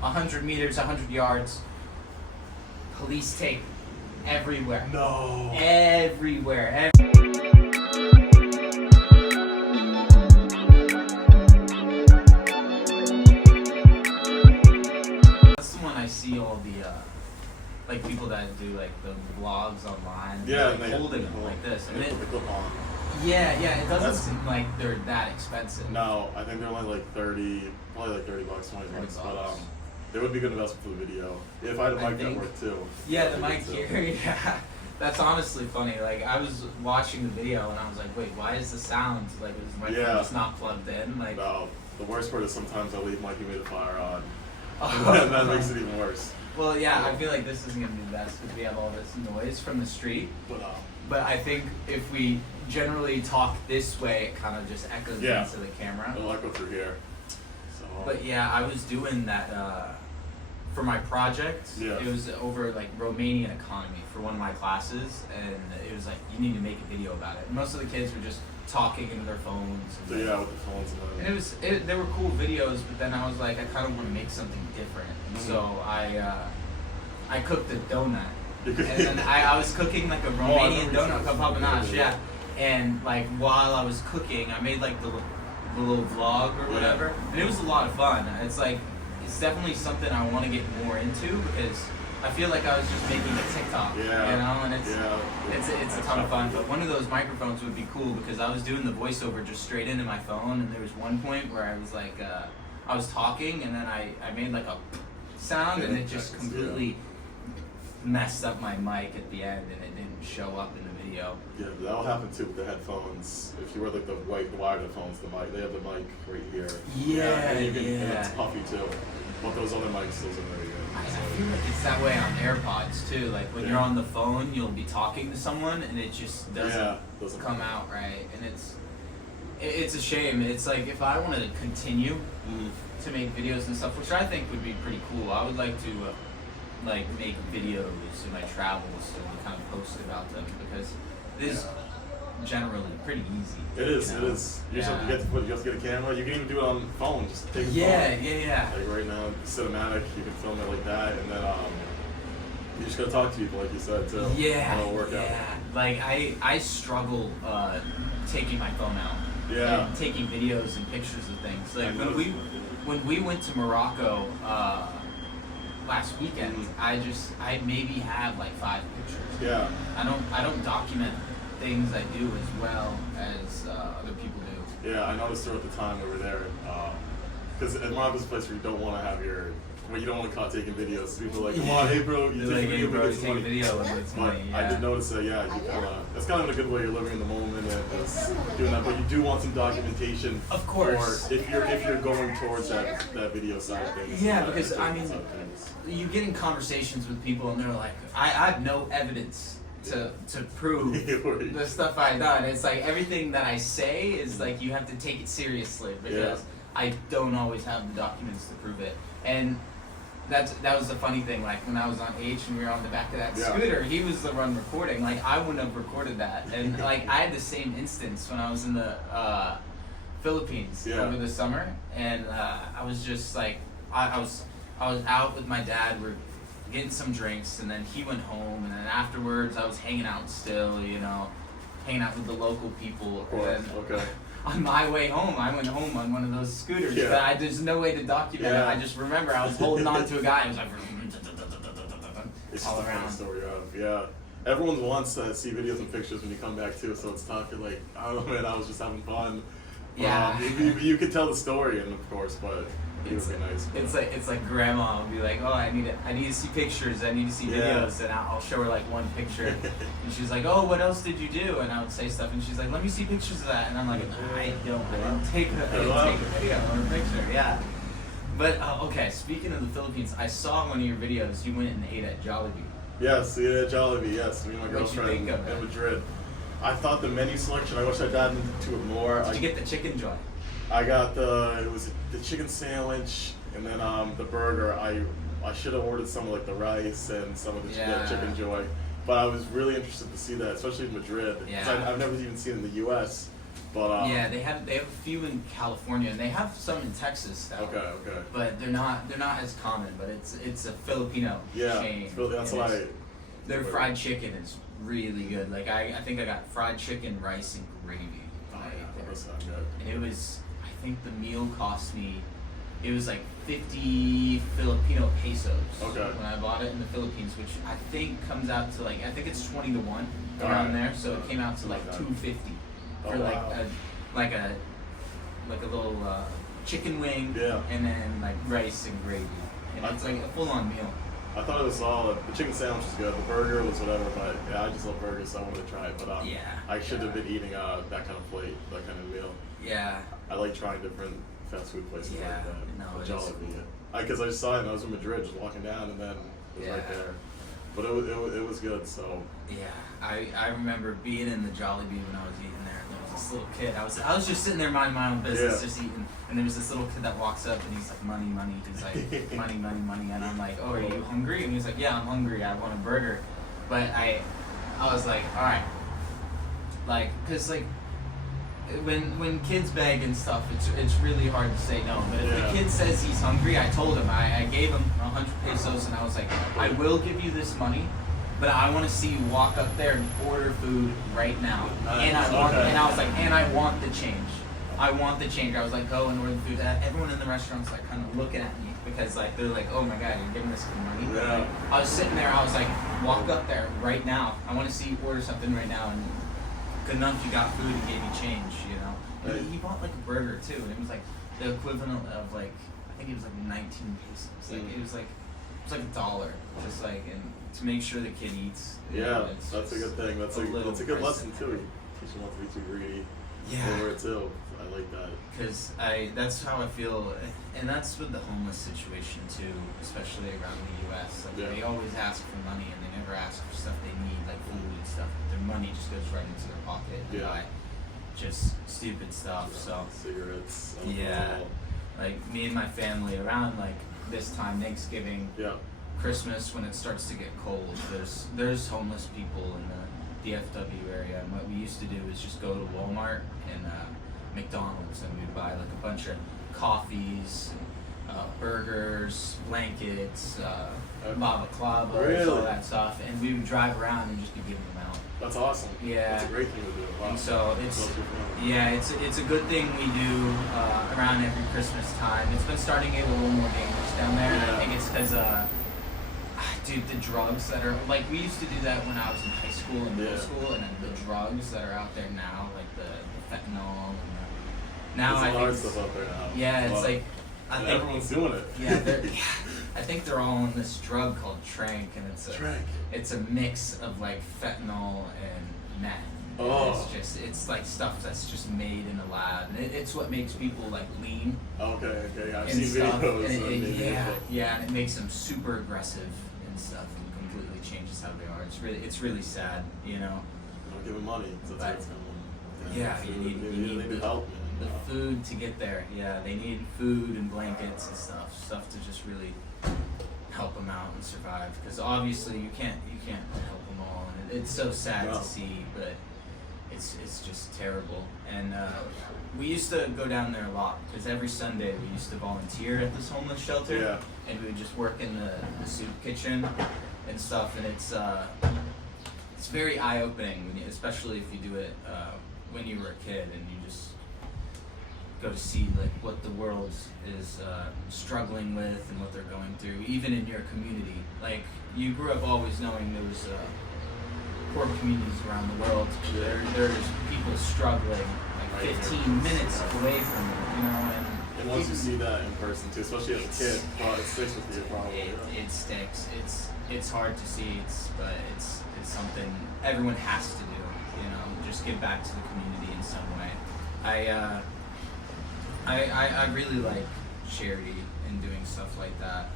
100 meters, 100 yards, police tape everywhere. No. Everywhere. That's the one I see all the like people that do like the vlogs online. Yeah, like holding them like this. And they put the clip on. Yeah, it doesn't seem like they're that expensive. No, I think they're only like $30, probably like $30, $20, but they would be good investment for the video. If I had a mic that worked too. Yeah, the mic here, yeah. That's honestly funny. Like I was watching the video and I was like, wait, why is the sound like is my phone just not plugged in? Like no, the worst part is sometimes I leave my humidifier on. And that makes it even worse. Well, yeah, I feel like this isn't gonna be the best because we have all this noise from the street. But I think if we generally talk this way, it kind of just echoes into the camera. It'll echo through here. So. But yeah, I was doing that for my project. Yeah. It was over like Romanian economy for one of my classes, and it was like you need to make a video about it. And most of the kids were just talking into their phones. So yeah, with the phones. And they were cool videos, but then I was like, I kind of want to make something different. And so I cooked a donut. And then I was cooking like a Romanian donut called Paquin-A, yeah. And like while I was cooking, I made like the little vlog or whatever, and it was a lot of fun. It's like it's definitely something I want to get more into because I feel like I was just making a TikTok, you know, and it's a ton of fun. But one of those microphones would be cool because I was doing the voiceover just straight into my phone, and there was one point where I was like, I was talking, and then I made like a sound, and it just completely messed up my mic at the end, and it didn't show up in the video. Yeah, that'll happen too with the headphones. If you wear like the wired headphones, they have the mic right here. And it's puffy too. But those other mics, those are very good. I feel like it's that way on AirPods too. Like when you're on the phone, you'll be talking to someone, and it just doesn't come out right, and it's a shame. It's like if I wanted to continue to make videos and stuff, which I think would be pretty cool. I would like to like make videos in my travels and kind of post about them because this is generally pretty easy. It is. It is. You just have to get a camera. You can even do it on the phone. Just take a phone. Yeah. Like right now, cinematic. You can film it like that, and then you just gotta talk to people, like you said, too. It'll work out. Like I struggle taking my phone out. And taking videos and pictures of things. Like when we went to Morocco last weekend, I maybe have like 5 pictures. Yeah. I don't document things I do as well as other people do. Yeah, I noticed throughout the time we were there, because at Morocco's a place where you don't want to have you don't want to caught taking videos. So people are like, come on, hey bro, you take a video, and it's money. I did notice that, that's kind of in a good way. You're living in the moment and doing that, but you do want some documentation. Of course. Or if you're going towards that video side of things. Yeah, because I mean, you get in conversations with people and they're like, I have no evidence to prove the stuff I've done. It's like everything that I say is like you have to take it seriously because I don't always have the documents to prove it. And that was the funny thing. Like when I was on H and we were on the back of that scooter, he was the one recording. Like I wouldn't have recorded that. And like I had the same instance when I was in the Philippines over the summer, and I was just like I was out with my dad. We're getting some drinks, and then he went home, and then afterwards I was hanging out still, hanging out with the local people. And then on my way home, I went home on one of those scooters, but there's no way to document it. I just remember I was holding on to a guy, and it was like all around. Story of, everyone wants to see videos and pictures when you come back too, so it's tough. You're like, I don't know, man, I was just having fun. You could tell the story, and of course, but it would be nice. It's like grandma will be like, oh, I need to see pictures, I need to see videos, and I'll show her like one picture, and she's like, oh, what else did you do? And I would say stuff, and she's like, let me see pictures of that, and I'm like, I didn't take a video or a picture, But okay, speaking of the Philippines, I saw one of your videos. You went and ate at Jollibee. Yes, ate at Jollibee. Yes, me and my girlfriend in Madrid. I thought the menu selection. I wish I'd gotten into it more. Did you get the chicken joy? I got the chicken sandwich, and then the burger. I should have ordered some of like the rice and some of the chicken joy, but I was really interested to see that, especially in Madrid, because I've never even seen it in the U.S. But yeah, they have a few in California, and they have some in Texas now. Okay. But they're not as common. But it's a Filipino chain. That's what their fried chicken is really good. Like I think I got fried chicken, rice, and gravy. Oh yeah, that does sound good. And it was, I think the meal cost me, it was like 50 Filipino pesos. Okay. When I bought it in the Philippines, which I think comes out to like, I think it's 20 to 1 around there. So it came out to like $2.50 for like a little chicken wing. Yeah. And then like rice and gravy. And it's like a full-on meal. I thought it was solid. The chicken sandwich was good. The burger was whatever, but yeah, I just love burgers, so I wanted to try it. But I should have been eating that kind of plate, that kind of meal. Yeah. I like trying different fast food places like that. No, Jollibee. Because I just saw it and I was in Madrid, just walking down, and then it was right there. But it was good. So yeah, I remember being in the Jollibee when I was eating there. There was this little kid. I was just sitting there minding my own business, just eating. And there was this little kid that walks up and he's like, money, money. He's like, money, money, money. And I'm like, oh, are you hungry? And he's like, yeah, I'm hungry. I want a burger. But I was like, all right, like, cause like. When kids beg and stuff, it's really hard to say no. But if the kid says he's hungry, I told him, I gave him 100 pesos, and I was like, I will give you this money, but I want to see you walk up there and order food right now. And I was like, and I want the change. I want the change. I was like, go and order the food. Everyone in the restaurant's like kind of looking at me because like they're like, oh my god, you're giving this kid money. But like, I was sitting there, I was like, walk up there right now. I want to see you order something right now. And good enough, you got food and gave you change, you know. And he bought like a burger too, and it was like the equivalent of like, I think it was like 19 pesos. Like it was like $1, just like, and to make sure the kid eats. Yeah, that's a good thing. That's a good lesson too. Teach them not to be too greedy. Over it too. I like that. Because that's how I feel, and that's with the homeless situation too, especially around the U.S. Like they always ask for money, and they never ask for stuff they need, like food and stuff. But their money just goes right into their pocket. And buy just stupid stuff. So cigarettes. Like me and my family around like this time, Thanksgiving, Christmas, when it starts to get cold, there's homeless people in the DFW area, and what we used to do is just go to Walmart and McDonald's, and we'd buy like a bunch of coffees, burgers, blankets, balaclavas, all that stuff, and we would drive around and just be giving them out. That's awesome. Yeah, that's a great thing to do. Wow. And so it's a good thing we do around every Christmas time. It's been starting to get a little more dangerous down there, and I think it's because dude, the drugs that are like, we used to do that when I was in high school and middle school, and then the drugs that are out there now, like the fentanyl, and now there's a lot of stuff out there now. Yeah, it's like I think everyone's doing it. I think they're all on this drug called Trank, and it's a mix of like fentanyl and meth. Oh. It's like stuff that's just made in a lab, and it's what makes people like lean. Okay, I've seen videos. And it makes them super aggressive and stuff, and completely changes how they are. It's really sad, you know. Don't give them money. That's you need help. The food to get there. Yeah, they need food and blankets and stuff to just really help them out and survive. Because obviously you can't help them all, and it's so sad to see, but it's just terrible. And we used to go down there a lot because every Sunday we used to volunteer at this homeless shelter, and we would just work in the soup kitchen and stuff. And it's very eye-opening, especially if you do it when you were a kid and you just go to see like what the world is struggling with and what they're going through, even in your community. Like you grew up always knowing there was poor communities around the world. There's people struggling like 15 minutes away from you, you know. And once you see that in person too, especially as a kid, it sticks with you probably. It sticks. It's hard to see, but it's something everyone has to do. You know, just give back to the community in some way. I really like charity and doing stuff like that.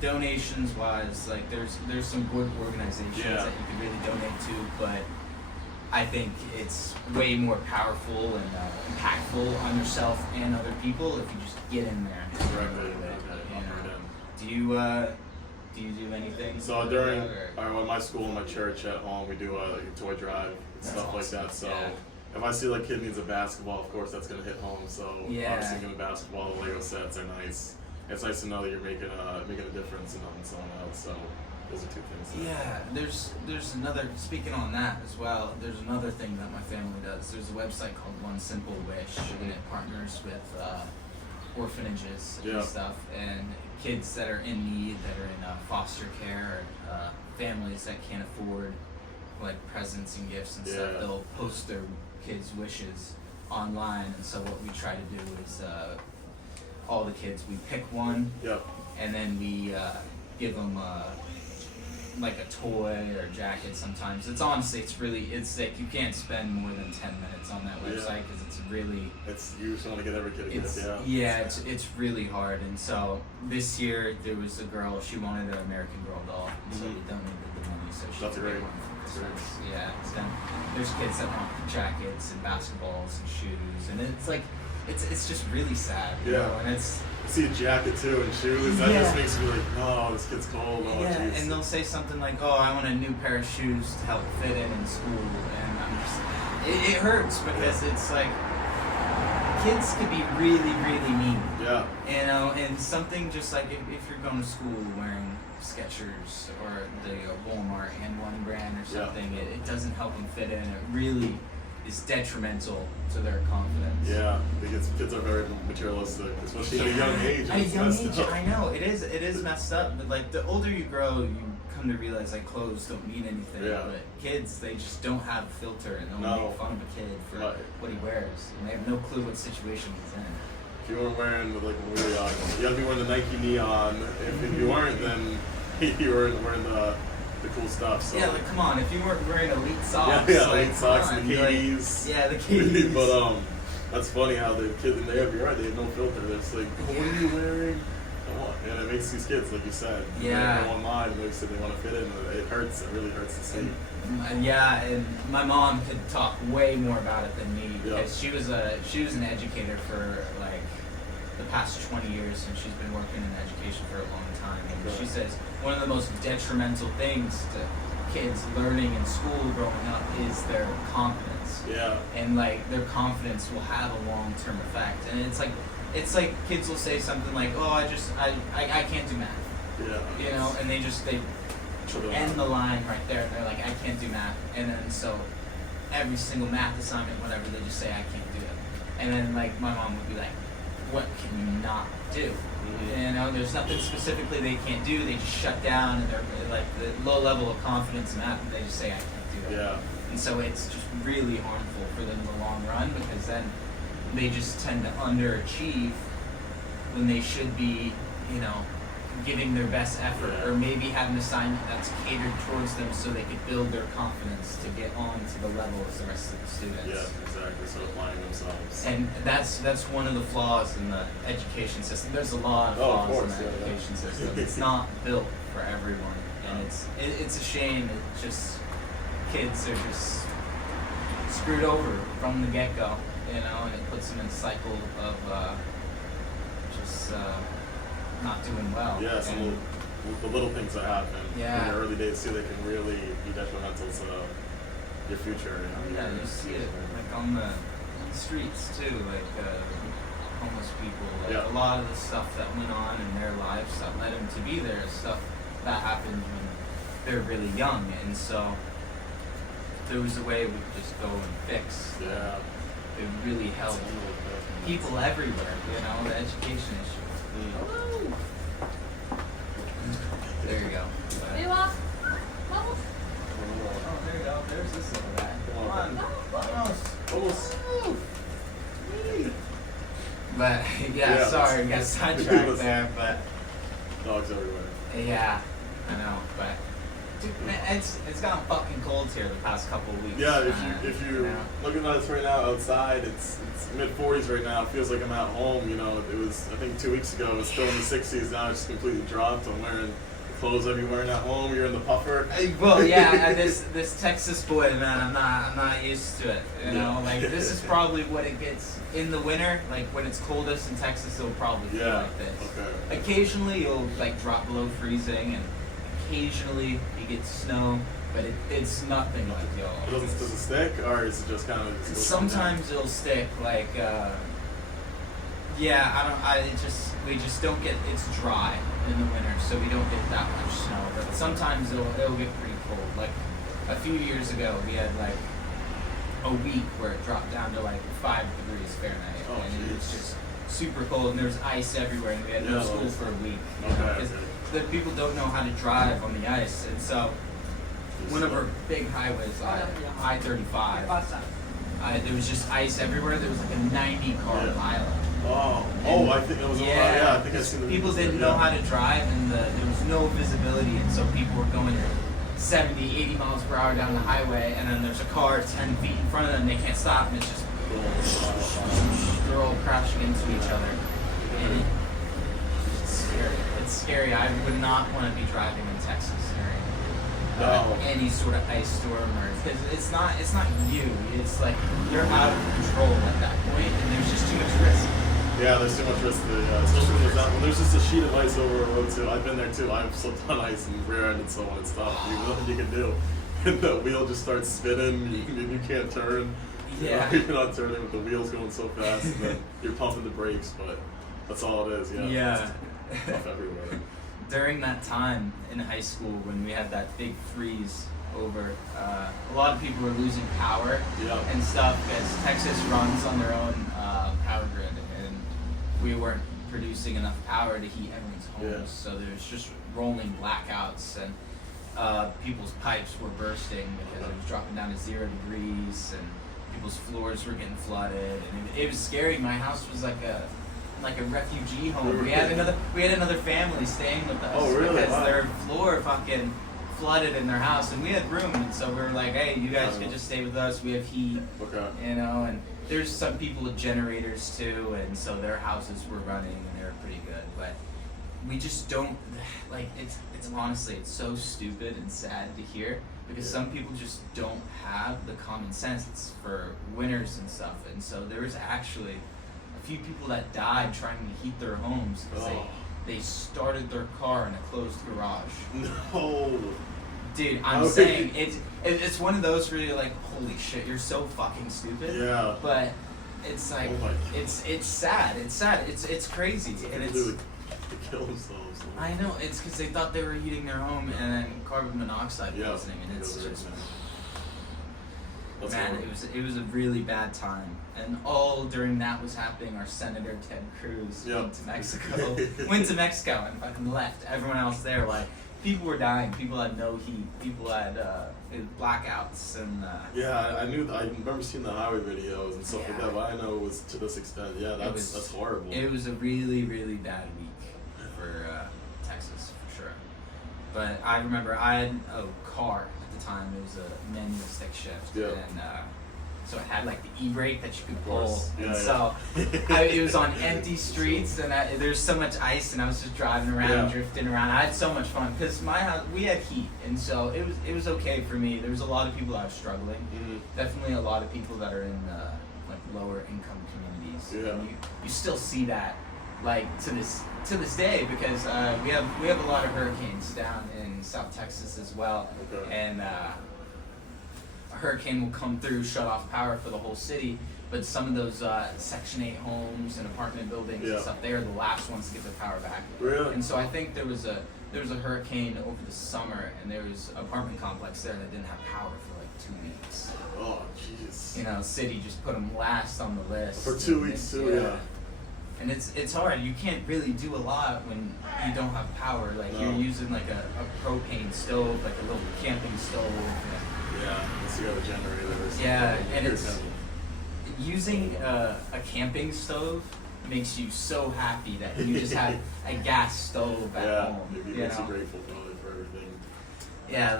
Donations wise, like there's some good organizations that you can really donate to, but I think it's way more powerful and impactful on yourself and other people if you just get in there and do you do anything? So during my school and my church at home, we do like a toy drive and stuff like that. So if I see like kid needs a basketball, of course that's gonna hit home. So obviously giving basketball, the Lego sets are nice. It's nice to know that you're making a difference in helping someone else. So those are two things. Yeah, there's another, speaking on that as well, there's another thing that my family does. There's a website called One Simple Wish, and it partners with orphanages and stuff, and kids that are in need, that are in foster care, or families that can't afford like presents and gifts and stuff. They'll post their kids' wishes online, and so what we try to do is all the kids, we pick one, and then we give them like a toy or a jacket. Sometimes it's honestly, it's like you can't spend more than 10 minutes on that website because it's really, you just want to get every kid a gift. It's really hard. And so this year there was a girl, she wanted an American Girl doll, so we donated the money so she could get one for Christmas. Yeah, then there's kids that want jackets and basketballs and shoes, and it's like it's just really sad, you know? And it's, see a jacket too and shoes, that just makes me like, oh, this kid's cold. Oh, geez. And they'll say something like, oh, I want a new pair of shoes to help fit in school, and I'm just, it hurts because it's like, kids could be really, really mean. You know, and something just like if you're going to school wearing Skechers or the Walmart and one brand or something, it doesn't help them fit in. It really is detrimental to their confidence. Yeah, because kids are very materialistic, especially at a young age. At a young age, I know, it is messed up, but like the older you grow, you come to realize like clothes don't mean anything, but kids, they just don't have a filter, and they'll make fun of a kid for what he wears, and they have no clue what situation he's in. If you weren't wearing, like when we were young, you gotta be wearing the Nike Neon. If you weren't, then you were wearing the cool stuff. So. Yeah, like come on, if you weren't wearing elite socks. Elite socks and the KDs. Like, the KDs. But that's funny how the kids, and you're right, they have no filter. They're just like, what are you wearing? And it makes these kids, like you said, they go online and they want to fit in. It hurts. It really hurts to see. And my mom could talk way more about it than me because she was an educator for like the past 20 years, and she's been working in education for a long time. And she says one of the most detrimental things to kids learning in school growing up is their confidence. And like their confidence will have a long-term effect. And it's like kids will say something like, "Oh, I can't do math." You know, and they end the line right there. They're like, "I can't do math," and then so every single math assignment, whatever, they just say, "I can't do it." And then like my mom would be like, "What can you not do?" You know, there's nothing specifically they can't do. They just shut down, and they're like the low level of confidence in math, and they just say, "I can't do it." And so it's just really harmful for them in the long run, because then they just tend to underachieve when they should be, you know, giving their best effort, or maybe have an assignment that's catered towards them so they could build their confidence to get on to the level as the rest of the students. Yeah, exactly. So applying themselves. And that's one of the flaws in the education system. There's a lot of flaws in the education system. It's not built for everyone, and it's a shame. It's just kids are just screwed over from the get-go, you know, and it puts them in a cycle of just not doing well. Some the little things that happen in the early days too, they can really be detrimental to your future. You know, you see it like on the streets too, like homeless people. Like a lot of the stuff that went on in their lives that led them to be there is stuff that happened when they're really young, and so if there was a way we could just go and fix. It would really help people everywhere, you know, the education issue. Hello. There you go. Oh, there you go. There's this little guy. Come on. Almost. But sorry, got sidetracked there, but dogs everywhere. Yeah, I know, but dude, man, it's gotten fucking cold here the past couple of weeks. Yeah, if you're looking at us right now outside, it's mid-40s right now. It feels like I'm at home. You know, it was, I think 2 weeks ago, it was still in the 60s. Now it's completely dropped. I'm wearing the clothes I'd be wearing at home. You're in the puffer. Well, yeah, this Texas boy, man, I'm not used to it. You know, like this is probably what it gets in the winter. Like when it's coldest in Texas, it'll probably feel like this. Occasionally, you'll like drop below freezing, and occasionally you get snow. but it's nothing like the old. Does it stick, or is it just kind of? Sometimes it'll stick. Like, we just don't get. It's dry in the winter, so we don't get that much snow. But sometimes it'll get pretty cold. Like a few years ago, we had like a week where it dropped down to like 5 degrees Fahrenheit, and it was just super cold, and there was ice everywhere, and we had no school for a week. Because the people don't know how to drive on the ice, and so one of our big highways, I-35, there was just ice everywhere. There was like a 90-car mile. I think it was. I think I seen the people didn't know how to drive, and there was no visibility, and so people were going 70, 80 miles per hour down the highway, and then there's a car 10 feet in front of them, and they can't stop, and it's just they're all crashing into each other. And it's scary. It's scary. I would not want to be driving in Texas during any sort of ice storm, or because it's not you. It's like you're out of control at that point, and there's just too much risk. Yeah, there's too much risk to especially when there's just a sheet of ice over a road too. I've been there too. I've slipped on ice and rear-ended someone and stuff. There's nothing you can do. And the wheel just starts spinning. You can't turn. Yeah. You're not turning with the wheels going so fast, and then you're pumping the brakes. But that's all it is. Yeah. It's stuff everywhere. During that time in high school, when we had that big freeze over, a lot of people were losing power and stuff, because Texas runs on their own power grid, and we weren't producing enough power to heat everyone's homes. So there's just rolling blackouts, and people's pipes were bursting because it was dropping down to 0 degrees, and people's floors were getting flooded, and it was scary. My house was like a refugee home. We had another family staying with us because their floor fucking flooded in their house, and we had room, and so we were like, hey, you guys can just stay with us. We have heat, and there's some people with generators too, and so their houses were running and they were pretty good. But we just don't like it's honestly, it's so stupid and sad to hear, because some people just don't have the common sense for winters and stuff, and so there was actually a few people that died trying to heat their homes because they started their car in a closed garage. No. Dude, I'm saying it's one of those where you're like, holy shit, you're so fucking stupid. Yeah. But it's like it's sad. It's sad. It's crazy. And it's they kill themselves. I know, it's because they thought they were heating their home, and then carbon monoxide poisoning, and it's just man, it was a really bad time. And all during that was happening, our Senator Ted Cruz went to Mexico and fucking left everyone else there. Like, people were dying, people had no heat, people had blackouts, and I remember seeing the highway videos and stuff like that, but I know it was to this extent. That's horrible. It was a really, really bad week for Texas, for sure. But I remember I had a car at the time. It was a manual stick shift, and so it had like the e-brake that you could pull, so it was on empty streets, and there's so much ice, and I was just driving around, drifting around. I had so much fun because my house, we had heat, and so it was okay for me. There was a lot of people that were struggling, definitely a lot of people that are in like lower income communities. And you still see that like to this day, because we have a lot of hurricanes down in South Texas as well, and a hurricane will come through, shut off power for the whole city, but some of those Section 8 homes and apartment buildings and stuff, they are the last ones to get their power back. Really? And so I think there was a hurricane over the summer, and there was an apartment complex there that didn't have power for like 2 weeks. Oh, jeez. You know, city just put them last on the list. For 2 weeks too, And it's hard. You can't really do a lot when you don't have power. Like you're using like a propane stove, like a little camping stove. Unless you have a generator. Yeah, and it's using a camping stove makes you so happy that you just have a gas stove at home. It makes you grateful probably for everything. Yeah,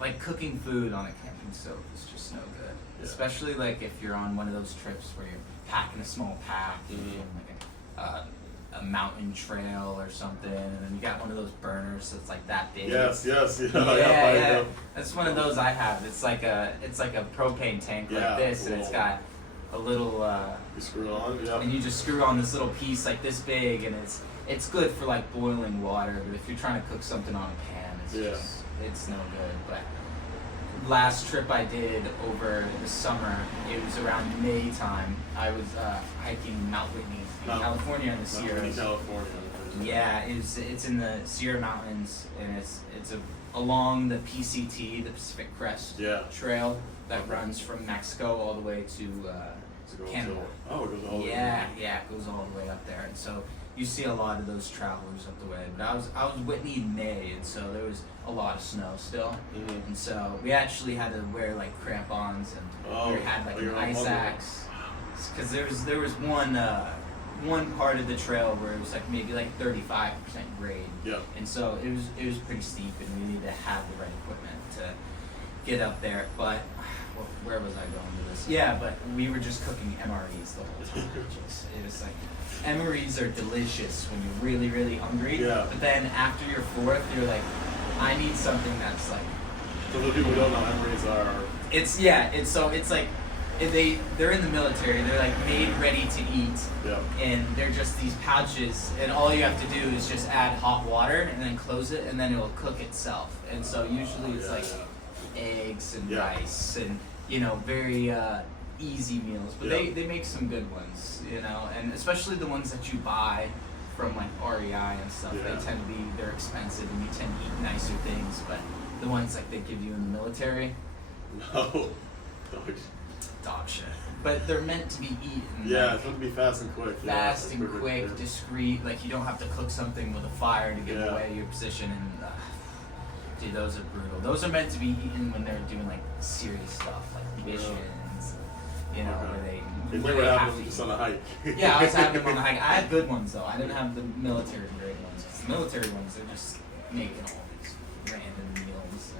like cooking food on a camping stove is just no good. Yeah. Especially like if you're on one of those trips where you're packing a small pack, and you're doing like a mountain trail or something, and then you got one of those burners that's like that big. Yes. Yeah. That's one of those I have. It's like a propane tank like this, and it's got a little. You screw on, and you just screw on this little piece like this big, and it's good for like boiling water. But if you're trying to cook something on a pan, it's just it's no good. But last trip I did over the summer, it was around May time. I was hiking Mount Whitney in California in the Sierras. California. Yeah, it's in the Sierra Mountains, and it's along the PCT, the Pacific Crest Trail that runs from Mexico all the way to Canada. It goes all the way. Yeah, it goes all the way up there, and so you see a lot of those travelers up the way. But I was Whitney in May, and so there was a lot of snow still, and so we actually had to wear like crampons, and we had like an ice axe, because there was one part of the trail where it was like maybe like 35% grade. Yeah. And so it was pretty steep, and we needed to have the right equipment to get up there. But where was I going with this? Yeah, but we were just cooking MREs the whole time. It was like MREs are delicious when you're really, really hungry. Yeah. But then after your fourth, you're like, I need something that's like. So for the people who don't know, MREs are. It's like. They're in the military. They're like made ready to eat, and they're just these pouches. And all you have to do is just add hot water and then close it, and then it will cook itself. And so usually it's eggs and rice and very easy meals. But they make some good ones, and especially the ones that you buy from like REI and stuff. Yeah. They're expensive, and you tend to eat nicer things. But the ones like they give you in the military, no. Dog shit. But they're meant to be eaten. Yeah, it's meant to be fast and quick. Fast and quick, discreet. Like you don't have to cook something with a fire to give away your position. And dude, those are brutal. Those are meant to be eaten when they're doing like serious stuff, like missions. Where they. You never have them just on a hike. Yeah, I was having them on the hike. I had good ones though. I didn't have the military grade ones. 'Cause the military ones, they're just making all these random meals.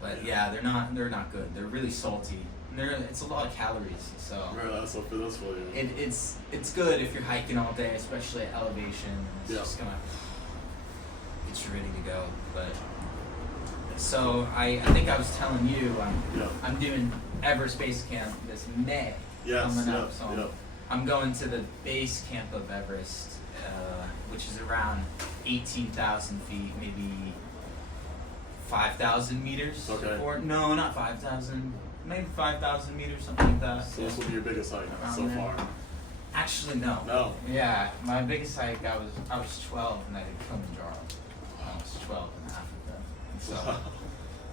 But yeah, they're not good. They're really salty. It's a lot of calories, so. Right, so for those for you. It's good if you're hiking all day, especially at elevation. It's just gonna get you ready to go. But so I think I was telling you I'm doing Everest Base Camp this May coming up. So I'm going to the base camp of Everest, which is around 18,000 feet, maybe 5,000 meters. Okay. Or no, not 5,000. Maybe 5,000 meters, something like that. So this will be your biggest hike so far. Actually, no. No. Yeah, my biggest hike, I was 12 and I did Kilimanjaro. I was 12 in Africa. And so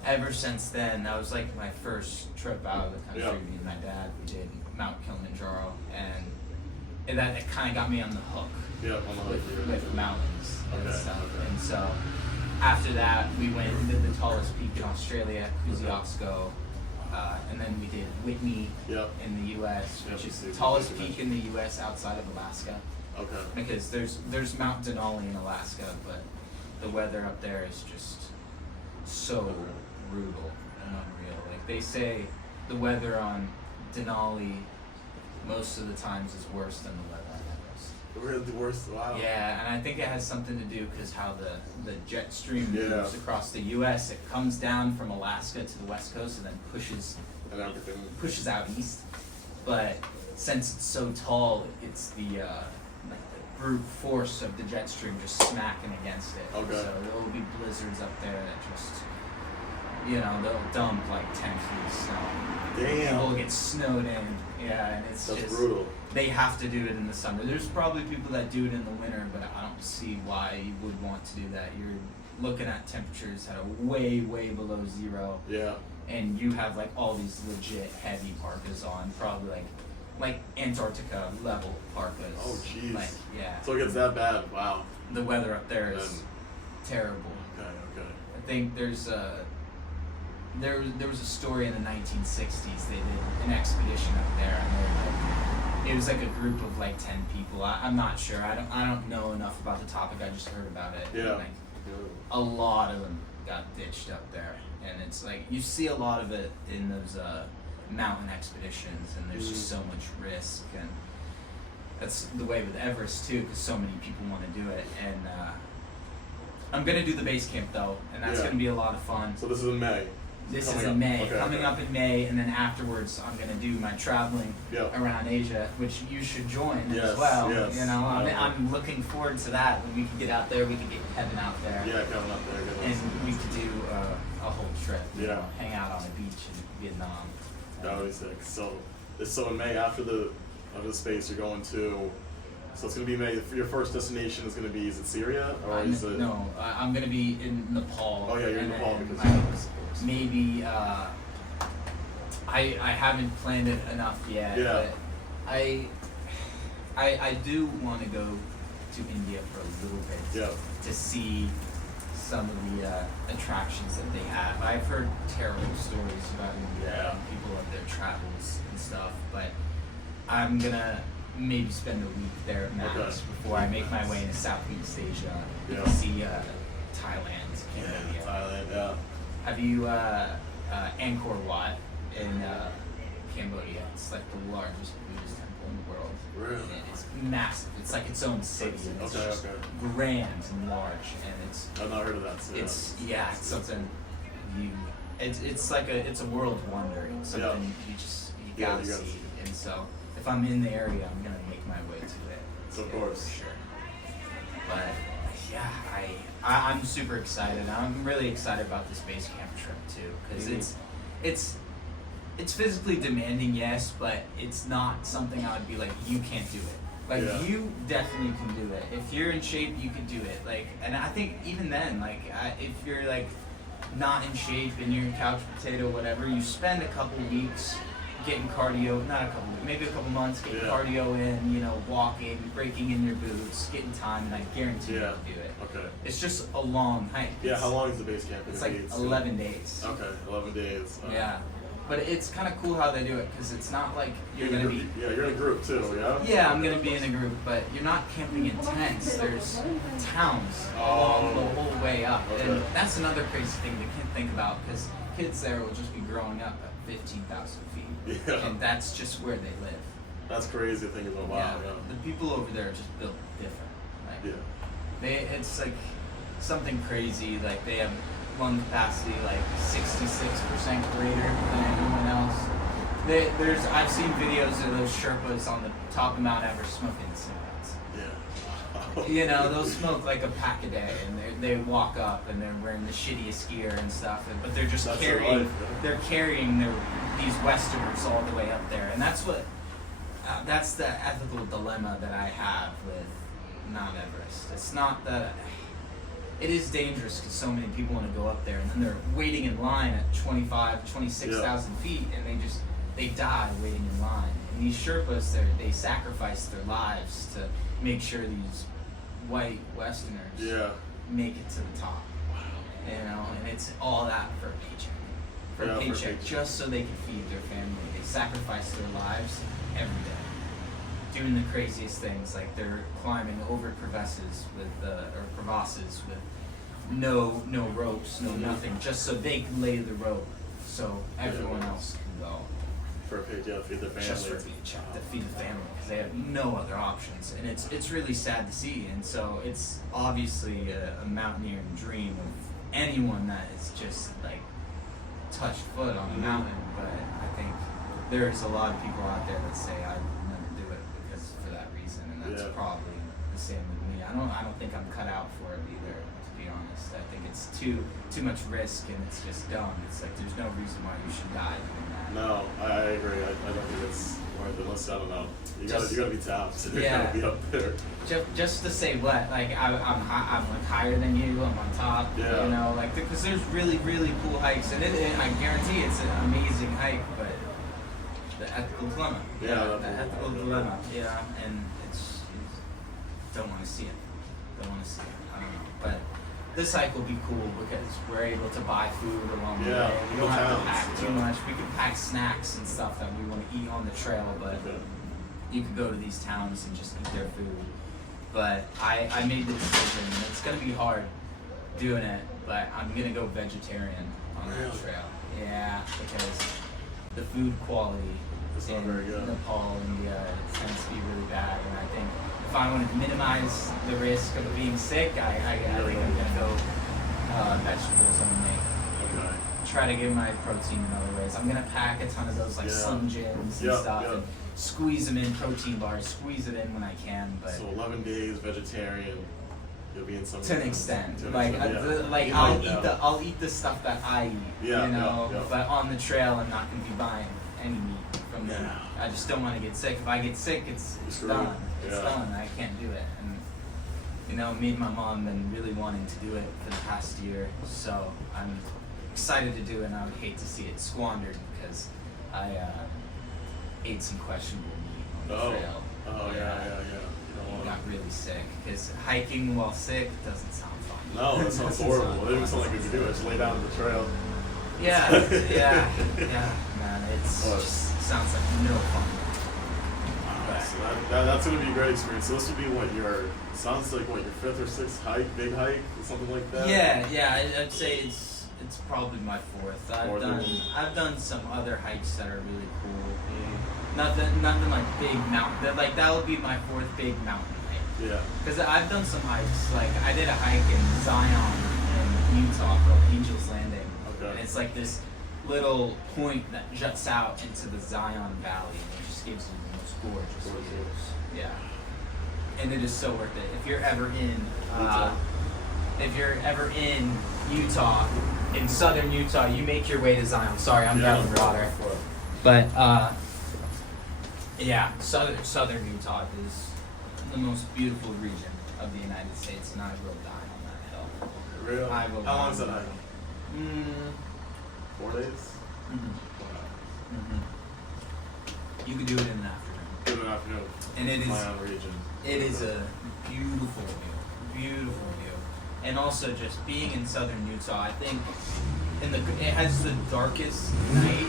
ever since then, that was like my first trip out of the country. Me and my dad, we did Mount Kilimanjaro, and that kind of got me on the hook. Yeah, on the hook with mountains and stuff. And so after that, we went and did the tallest peak in Australia, Kosciuszko. And then we did Whitney in the U.S., which is the tallest peak in the U.S. outside of Alaska. Okay. Because there's Mount Denali in Alaska, but the weather up there is just so brutal and unreal. Like they say, the weather on Denali most of the times is worse than the weather on Everest. Really the worst? Wow. Yeah, and I think it has something to do because how the jet stream moves across the U.S. It comes down from Alaska to the west coast and then pushes out east. But since it's so tall, it's the brute force of the jet stream just smacking against it. Okay. So there will be blizzards up there that just, they'll dump like 10 feet of snow. Damn. People get snowed in. Yeah, and it's That's just brutal. They have to do it in the summer. There's probably people that do it in the winter, but I don't see why you would want to do that. You're looking at temperatures that are way, way below zero. Yeah. And you have like all these legit heavy parkas on, probably like Antarctica level parkas. Oh jeez. Like, yeah. So it gets that bad. Wow. The weather up there is terrible. Okay. I think there was a story in the 1960s. They did an expedition up there, and it was like a group of like 10 people. I'm not sure. I don't know enough about the topic. I just heard about it. Yeah. And, a lot of them got ditched up there, and it's like you see a lot of it in those mountain expeditions, and there's just so much risk, and that's the way with Everest too, because so many people want to do it. And I'm gonna do the base camp though, and that's gonna be a lot of fun. So this is in May. This is in May. Coming up in May, and then afterwards, I'm gonna do my traveling around Asia, which you should join as well. Yes. You know, I'm looking forward to that. When we can get out there, we can get Kevin out there. Yeah, Kevin out there. And we could do a whole trip. You know, Yeah. hang out on a beach in Vietnam. That would be sick. So in May, after the space, you're going to. So it's gonna be May. Your first destination is gonna be, is it Syria or is it? No, I'm gonna be in Nepal. Oh yeah, you're in Nepal because maybe I haven't planned it enough yet. Yeah. But I do want to go to India for a little bit. Yeah. To see some of the attractions that they have. I've heard terrible stories about India and people of their travels and stuff, but I'm gonna maybe spend a week there at max before I make my way into Southeast Asia. Yeah. To see Thailand, Cambodia. Thailand, yeah. Have you Angkor Wat in Cambodia? It's like the largest Buddhist temple in the world. Really? And it's massive. It's like its own city. And it's just grand and large, and it's. I've not heard of that. So it's it's something you. It's like it's a world wonder. It's something you gotta see. And so if I'm in the area, I'm gonna make my way to it. Of course. For sure. But yeah, I'm super excited. I'm really excited about this base camp trip too, because it's physically demanding, yes, but it's not something I would be like, you can't do it. Like you definitely can do it. If you're in shape, you can do it. Like, and I think even then, like if you're like not in shape and you're a couch potato, whatever, you spend a couple weeks getting cardio, maybe a couple months getting cardio in, you know, walking, breaking in your boots, getting time, and I guarantee you can do it. Okay. It's just a long hike. Yeah, how long is the base camp? It's like 11 days. Okay, 11 days. Yeah. But it's kind of cool how they do it, because it's not like you're going to be... Yeah, you're in a group too, yeah? Yeah, I'm going to be in a group, but you're not camping in tents. There's towns along the whole way up. Okay. And that's another crazy thing to think about, because kids there will just be growing up at 15,000 feet. Yeah. And that's just where they live. That's crazy to think about. Wow, yeah. The people over there are just built different. Like, it's like something crazy. Like they have lung capacity like 66% greater than anyone else. I've seen videos of those Sherpas on the top of Mount Everest smoking cigarettes. Yeah. You know, they'll smoke like a pack a day, and they walk up and they're wearing the shittiest gear and stuff, but they're just carrying these Westerners all the way up there, and that's the ethical dilemma that I have with Mount Everest. It's not that it is dangerous because so many people want to go up there, and then they're waiting in line at 26,000 feet, and they die waiting in line. And these Sherpas, they sacrifice their lives to make sure these white Westerners make it to the top. Wow. You know, and it's all that for a paycheck. For a paycheck, just so they can feed their family. They sacrifice their lives every day, doing the craziest things, like they're climbing over crevasses with no ropes, no nothing, just so they can lay the rope, so everyone else can go. For a paycheck, feed their family. Just for a paycheck to feed the family, because they have no other options, and it's really sad to see. And so it's obviously a mountaineering dream of anyone that is just like touched foot on the mountain, but I think there's a lot of people out there that say I would never do it because for that reason, and that's probably the same with me. I don't think I'm cut out for it either, to be honest. I think it's too much risk, and it's just dumb. It's like there's no reason why you should die doing that. No, I agree. I don't think it's worth it. Unless, I don't know. You gotta be tapped. You gotta be up there. Just to say what, like I'm like higher than you. I'm on top. Yeah. You know, like because there's really cool hikes, and I guarantee it's an amazing hike, but the ethical dilemma. Yeah. The ethical dilemma. Yeah, and it's don't want to see it. Don't want to see it. I don't know, but. This hike will be cool because we're able to buy food along the way. We don't have to pack too much. We can pack snacks and stuff that we want to eat on the trail, but you could go to these towns and just eat their food. But I made the decision, and it's going to be hard doing it, but I'm going to go vegetarian on the trail. Yeah, because the food quality in Nepal, India, tends to be really bad, and I think if I want to minimize the risk of being sick, I think I'm going to go vegetables only. Okay. try to get my protein in other ways. I'm gonna pack a ton of those like Sun Gyms and stuff, and squeeze them in, protein bars, squeeze it in when I can. But so 11 days vegetarian, you'll be in some to an extent. I'll eat the stuff that I eat, you know. But on the trail, I'm not gonna be buying any meat from them. I just don't want to get sick. If I get sick, it's done. It's done. I can't do it. And you know, me and my mom have been really wanting to do it for the past year, so I'm excited to do it, and I would hate to see it squandered because I ate some questionable meat on the trail. I got really sick because hiking while sick doesn't sound fun. No, that sounds horrible. It doesn't sound like we could do it. Just lay down on the trail. Yeah, man, just sounds like no fun. So that's gonna be a great experience. So this would be sounds like your 5th or 6th hike, big hike, or something like that. Yeah, I'd say it's probably my 4th. I've done some other hikes that are really cool. Nothing like big mountain. Like that would be my 4th big mountain hike. Yeah. Because I've done some hikes. Like I did a hike in Zion in Utah called Angel's Landing. Okay. And it's like this little point that juts out into the Zion Valley, and it just gives you the most gorgeous views. Yeah. And it is so worth it. If you're ever in Utah, in southern Utah, you make your way to Zion. Sorry, I'm down the water. But southern Utah is the most beautiful region of the United States, and I will die on that hill. Really? How long is that hike? 4 days? You could do it in an afternoon. Do it in an afternoon. And it is my own region. It is a beautiful view. And also just being in southern Utah, I think it has the darkest night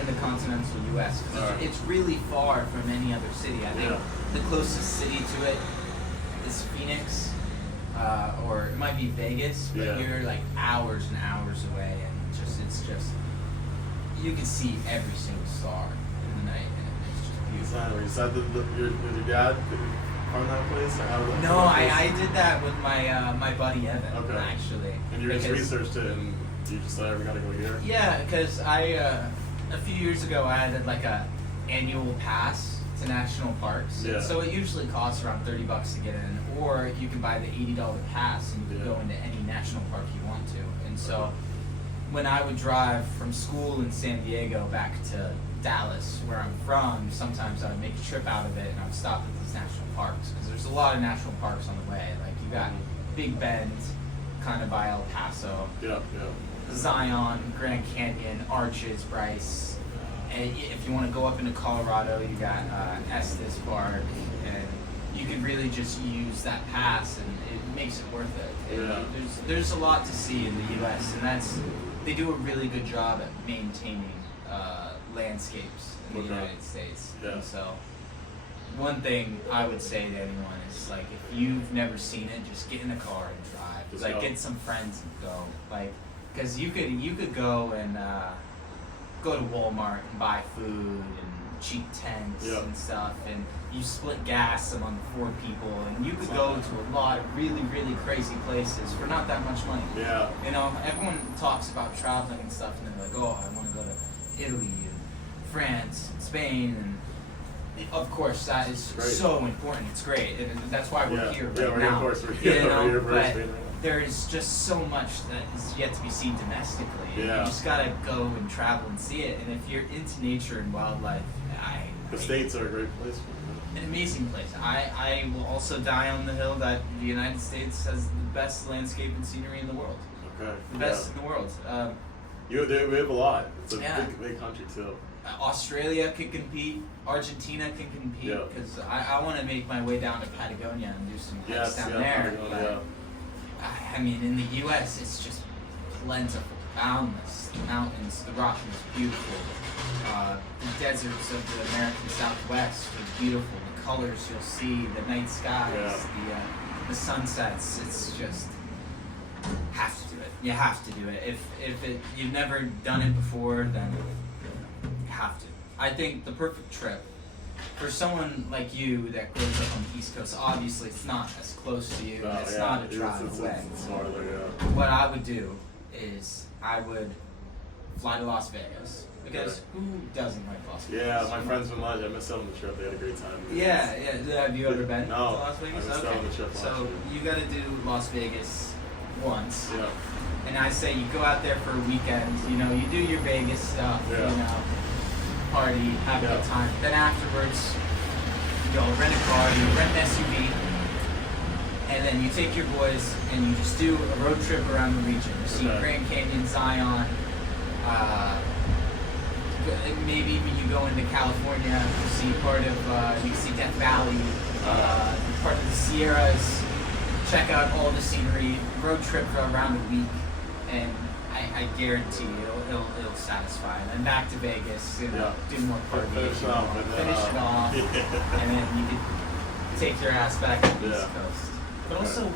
in the continental U.S. because it's really far from any other city. I think the closest city to it is Phoenix, or it might be Vegas, but you're like hours and hours away, and it's just you can see every single star in the night, and it's just beautiful. Is that your dad from that place? No, I did that with my buddy Evan, actually. And you just researched it, and you just thought, we gotta go here? Yeah, because a few years ago, I had like a annual pass to national parks. Yeah. So it usually costs around $30 to get in, or you can buy the $80 pass and you can go into any national park you want to. And so when I would drive from school in San Diego back to Dallas, where I'm from, sometimes I would make a trip out of it and I would stop at these national parks because there's a lot of national parks on the way. Like you got Big Bend, kind of by El Paso. Zion, Grand Canyon, Arches, Bryce. And if you want to go up into Colorado, you got Estes Park, and you can really just use that pass, and it makes it worth it. There's a lot to see in the U.S., and they do a really good job at maintaining landscapes in the United States. And so, one thing I would say to anyone is like, if you've never seen it, just get in a car and drive. Just like get some friends and go. Like, because you could go and go to Walmart and buy food and cheap tents and stuff, and you split gas among 4 people, and you could go to a lot of really, really crazy places for not that much money. Yeah. You know, everyone talks about traveling and stuff, and they're like, oh, I want to go to Italy and France and Spain, and of course that is so important. It's great, and that's why we're here right now. Of course we're here. But there is just so much that is yet to be seen domestically. Yeah. You just gotta go and travel and see it. And if you're into nature and wildlife, the States are a great place for it. An amazing place. I will also die on the hill that the United States has the best landscape and scenery in the world. Okay. The best in the world. We have a lot. It's a big country too. Australia can compete. Argentina can compete because I want to make my way down to Patagonia and do some hikes down there. I mean, in the U.S., it's just plentiful, boundless. The mountains, the Rockies, beautiful. The deserts of the American Southwest are beautiful. The colors you'll see, the night skies, the sunsets. It's just have to do it. You have to do it. If you've never done it before, then you have to. I think the perfect trip for someone like you that grows up on the East Coast, obviously it's not as close to you. It's not a drive away. It's farther, What I would do is I would fly to Las Vegas. Because who doesn't like Las Vegas? Yeah, my friends from Lodge, I missed out on the trip. They had a great time. Yeah. Have you ever been no, to Las Vegas? I missed out on the trip last So year. you got to do Las Vegas once. Yeah. And I say you go out there for a weekend. You know, you do your Vegas stuff. Yeah. You know, party, have a good time. Then afterwards, you go rent a car, you rent an SUV, and then you take your boys and you just do a road trip around the region. You see Grand Canyon, Zion. Maybe when you go into California, you see part of, you can see Death Valley, part of the Sierras, check out all the scenery, road trip for around a week, and I guarantee you it'll satisfy. And then back to Vegas, you know, do more partying, finish it off, and then you can take your ass back to the East Coast. But also,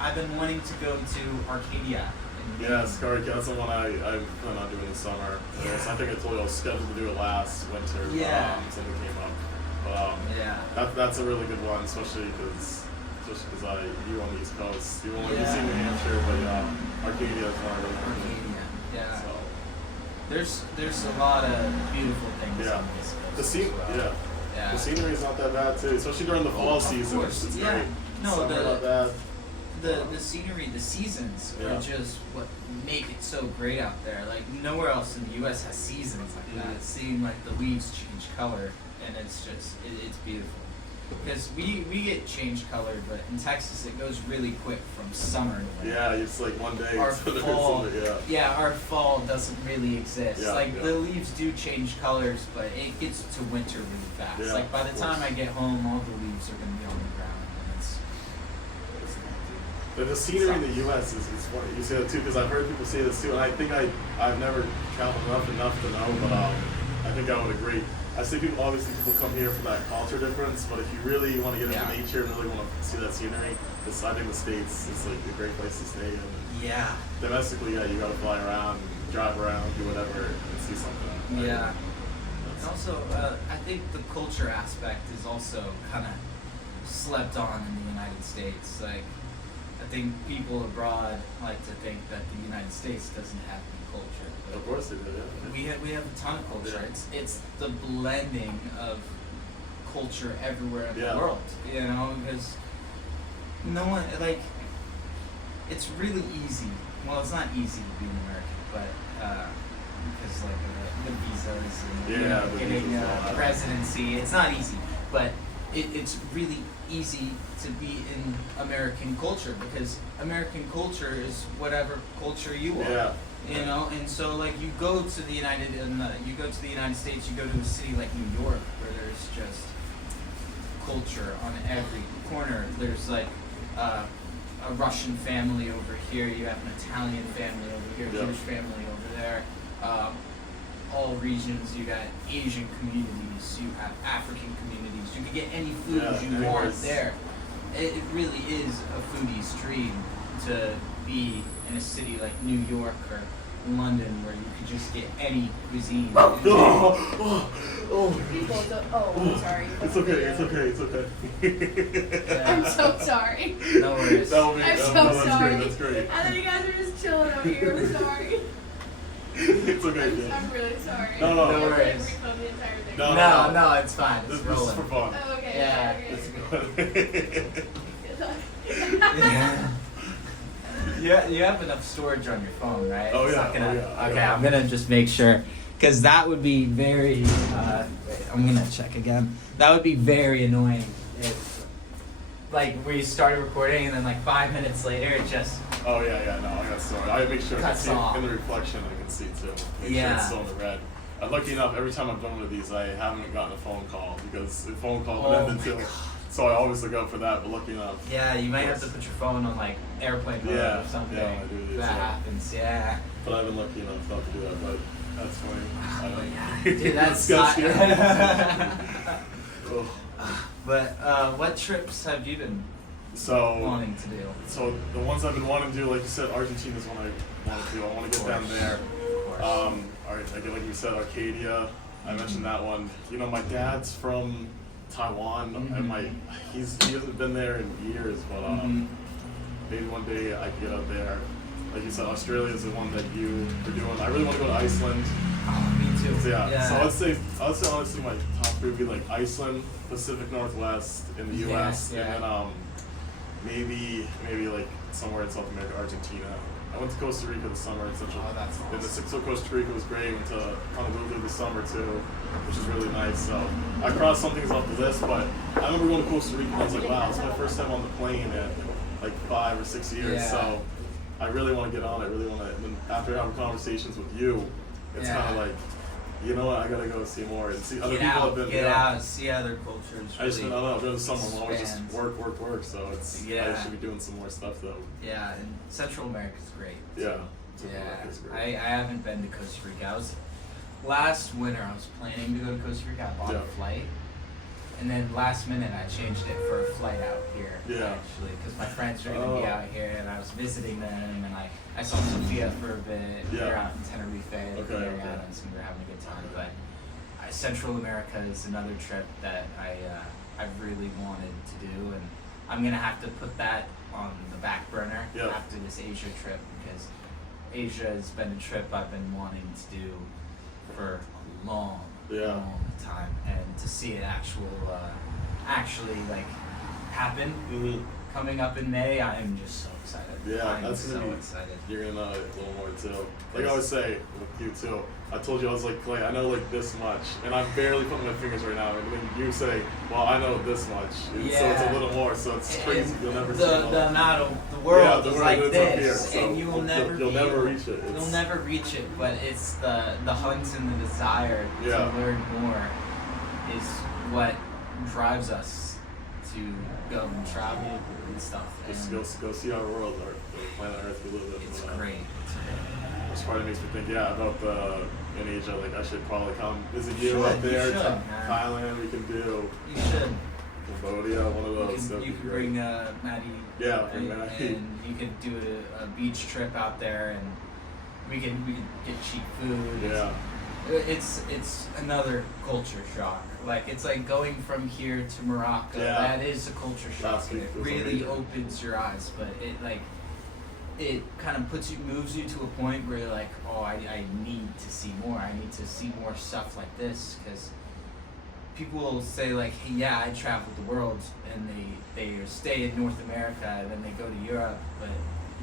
I've been wanting to go to Arcadia. Yes, that's the one I plan on doing this summer. Yes, I think I told you I was scheduled to do it last winter. Something came up. But that's a really good one, especially because you on the East Coast. You only see New Hampshire, but Arcadia is one I really want to do. So there's a lot of beautiful things on the East Coast. The scenery is not that bad too, especially during the fall season. It's great. No, the scenery, the seasons are just what make it so great out there. Like nowhere else in the U.S. has seasons like that. Seeing like the leaves change color, and it's just it's beautiful. Because we get change color, but in Texas it goes really quick from summer to winter. Yeah, it's like one day. Our fall, our fall doesn't really exist. The leaves do change colors, but it gets to winter really fast. Yeah, like by the time I get home, all the leaves are going to be on the ground, and it's the scenery in the U.S. is funny. You say that too, because I've heard people say this too, and I think I've never traveled enough to know, but I think I would agree. I see people come here for that culture difference, but if you really want to get into nature and really want to see that scenery, I think the States is like a great place to stay in. Domestically, you got to fly around, drive around, do whatever, and see something. And also, I think the culture aspect is also kind of slept on in the United States. Like, I think people abroad like to think that the United States doesn't have any culture. Of course they do, yeah. We have a ton of culture. It's the blending of culture everywhere in the world, you know, because no one, like, it's really easy. Well, it's not easy to be an American, but because like the visas and getting residency, it's not easy. But it's really easy to be in American culture because American culture is whatever culture you are. You know, and so like you go to the United States, you go to a city like New York where there's just culture on every corner. There's like a Russian family over here, you have an Italian family over here, Jewish family over there. All regions, you got Asian communities, you have African communities. You can get any food you want there. It really is a foodie's dream to be in a city like New York or London where you could just get any cuisine. I'm sorry. It's okay. I'm so sorry. No worries. I'm so sorry. That's great. I thought you guys were just chilling over here. I'm sorry. It's okay. I'm really sorry. No worries. The entire thing. No, it's fine. It's This rolling. is for fun. Oh, okay. Yeah. You have enough storage on your phone, right? Oh, It's yeah. not gonna, Oh, yeah. Okay, I'm gonna just make sure, because that would be very. Wait, I'm gonna check again. That would be very annoying if, like, we started recording and then like 5 minutes later it just. Oh yeah. No, I got sorry. I make sure I can Cuts see off. in the reflection. I can see too. Make sure it's still in the red. Lucky enough, every time I've done one of these, I haven't gotten a phone call because the phone call would end until. So I always look out for that. But lucky enough. Yeah, you might have to put your phone on like airplane mode or something. Yeah, I do this. That happens. Yeah. But I've been lucky enough not to do that. But that's funny. I don't know. Dude, that's scary. But what trips have you been wanting to do? So the ones I've been wanting to do, like you said, Argentina is one I want to do. I want to get down there. Again, like you said, Arcadia. I mentioned that one. You know, my dad's from Taiwan, and he hasn't been there in years, but maybe one day I can get out there. like you said, Australia is the one that you are doing. I really want to go to Iceland. Oh, me too. So, yeah. Yeah. So I'd say honestly my top three would be like Iceland, Pacific Northwest in the U.S. Yeah, yeah. And then maybe like somewhere in South America, Argentina. I went to Costa Rica this summer in Central. Oh, that's awesome. So Costa Rica was great. Went to Honolulu this summer too, which is really nice. So I crossed some things off the list, but I remember going to Costa Rica and I was like, wow, it's my first time on the plane in like 5 or 6 years. Yeah. So I really want to get on it. I really want to. And then after having conversations with you, it's Yeah. kind of like, you know what, I gotta go see more and see other Get people out, have been. get out, see other cultures. I just, I Really don't know, during the summer I'm always just expands. work, so it's, Yeah. I should be doing some more stuff though. Yeah, and Central America's great. Yeah. Yeah, I haven't been to Costa Rica. Last winter I was planning to go to Costa Rica. I bought a flight, and then last minute I changed it for a flight out here. Yeah. Actually, because my friends are gonna be out here, and I was visiting them, and I saw Sofia for a bit. Yeah. They're out in Tenerife, Okay, the Canary okay. Islands, and we're having a good time. But Central America is another trip that I really wanted to do, and I'm gonna have to put that on the back burner after this Asia trip, because Asia has been a trip I've been wanting to do for a long time, and to see it actually like happen coming up in May, I am just so excited. Yeah, I'm that's gonna so be. excited. You're gonna know it a little more too. Like I always say with you too. I told you I was like, Clay, I know like this much, and I'm barely putting my fingers right now. And then you say, well, I know this much, and so it's a little more. So it's crazy. You'll never see it all. The amount of the world the is world like is up this, here, so and you'll never reach it. You'll never reach it, but it's the hunt and the desire to learn more is what drives us to go and travel and stuff. Just And go see our world, our planet Earth. We live in. it's great. Which part makes me think, about in Asia. Like I should probably come visit you should, up there. you should, man. Thailand, we can do. You should. Cambodia, one of those. You can bring Maddie. Yeah, bring and, Maddie. and you could do a beach trip out there, and we can get cheap food. Yeah. It's another culture shock. Like it's like going from here to Morocco. Yeah. That is a culture shock. And it really opens your eyes, but it kind of moves you to a point where you're like, oh, I need to see more. I need to see more stuff like this, because people will say like, hey, yeah, I traveled the world, and they stay in North America, and then they go to Europe, but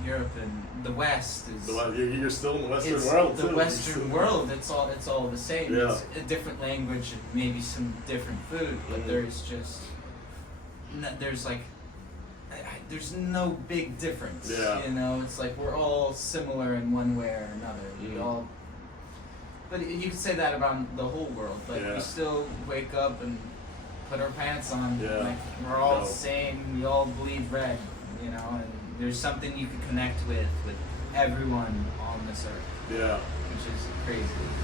Europe and the West is you're still in the Western world too. The Western world, it's all the same. Yeah. It's a different language and maybe some different food, but there's just there's no big difference. Yeah. You know, it's like we're all similar in one way or another. We all. But you could say that about the whole world. Like we still wake up and put our pants on. Yeah. Like we're all the same. We all bleed red. You know, and there's something you can connect with everyone on this earth. Yeah. Which is crazy.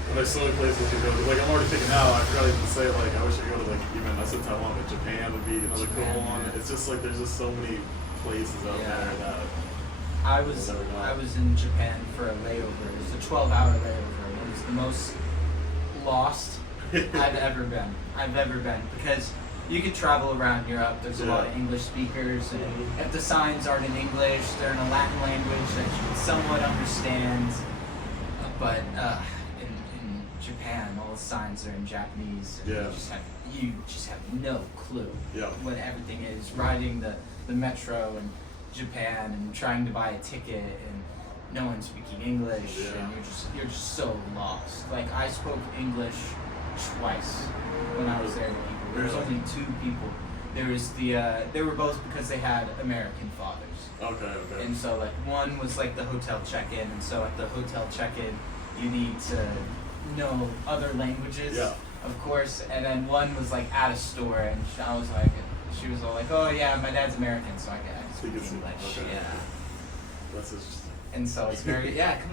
And there's so many places you go to. Like I'm already thinking now. I forgot even to say like I wish I could go to like even I said Taiwan, but Japan would be another cool one. It's just like there's just so many places out there that. I was in Japan for a layover. It was a 12-hour layover. It was the most lost I've ever been because you could travel around Europe. There's a lot of English speakers, and if the signs aren't in English, they're in a Latin language that you can somewhat understand. But in Japan, all the signs are in Japanese, and you just have no clue what everything is. Riding the metro in Japan and trying to buy a ticket, and no one's speaking English, and you're just so lost. Like I spoke English twice when I was there to people. There was only 2 people. There was they were both because they had American fathers. Okay. And so like one was like the hotel check-in, and so at the hotel check-in you need to know other languages, of course. And then one was like at a store, and she was all like, oh yeah, my dad's American, so I can speak English. Okay. Yeah. That's just. And so it's very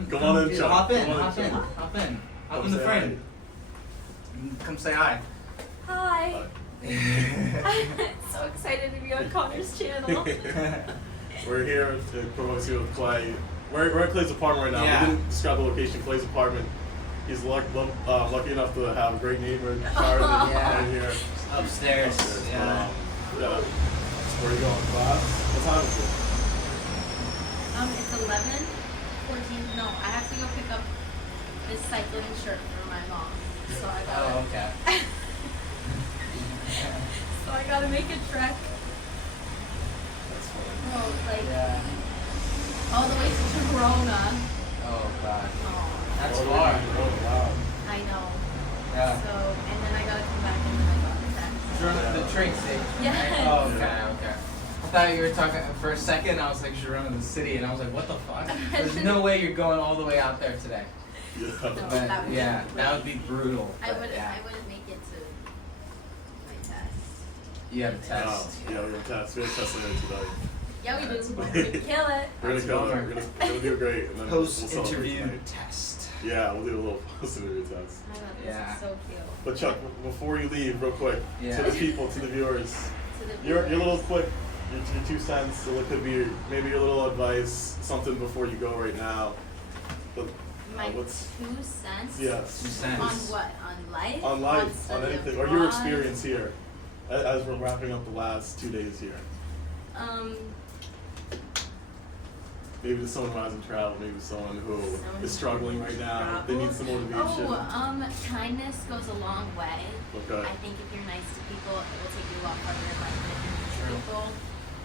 come on in, dude, Chuck. hop in the say frame. Come say hi. Hi. I'm so excited to be on Connor's channel. We're here to promote you with Clay. We're at Clay's apartment right now. Yeah. We didn't describe the location. Clay's apartment. He's lucky enough to have a great neighbor, Charlotte, right here. Upstairs. Yeah. Where are you going? Class? What time is it? It's 11. 14th. No, I have to go pick up this cycling shirt for my mom. So I gotta. Oh, okay. So I gotta make a trek. That's funny. Oh, like Yeah. all the way to Corona. Oh God. Oh, That's Oh, far. Oh, wow. I know. Yeah. So, and then I gotta come back and then I gotta trek. The train station. Yes. Right? Oh, okay. I thought you were talking for a second. I was like, Girona, the city, and I was like, what the fuck? There's no way you're going all the way out there today. Yeah. No, But, that would yeah, be that would be brutal. I but wouldn't. yeah. I wouldn't make it to my test. You have a test. Yeah, we have a test. We have a test later today. Yeah, we do. That's We fine. kill it. We're gonna That's kill it. bummer. We're gonna do great. And then we'll celebrate Post-interview tonight. test. Yeah, we'll do a little post-interview test. Oh my god, this Yeah. is so cute. But Chuck, before you leave, real quick, Yeah. to the people, to the viewers, To the your viewers. little quick, your 2 cents. So it could be maybe your little advice, something before you go right now. But, My what's 2 cents. 2 yes cents. On what? On life? on life, on study anything, or your abroad? experience here, as we're wrapping up the last 2 days here. Maybe to someone who hasn't traveled, maybe someone who Someone is struggling right now. They need some motivation. Kindness goes a long way. Okay. I think if you're nice to people, it will take you a lot farther in life than if you're mean to True. people.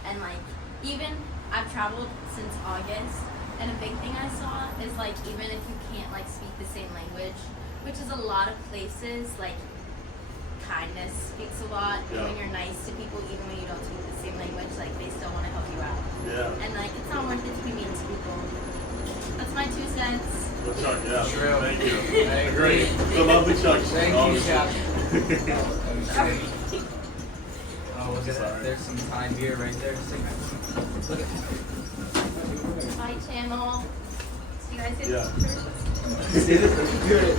And like, even I've traveled since August, and a big thing I saw is like, even if you can't like speak the same language, which is a lot of places, like kindness speaks a lot. Yeah. And when you're nice to people, even when you don't speak the same language, like they still want to help you out. Yeah. And like, it's not worth it to be mean to people. That's my 2 cents. Well, Chuck, yeah. True. Thank you. I agree. The lovely Chuck. Thank you, Chuck. Oh, look at Sorry. that. There's some Thai beer right there. Look at Bye, channel. So you guys get Yeah. pictures? See this? Good.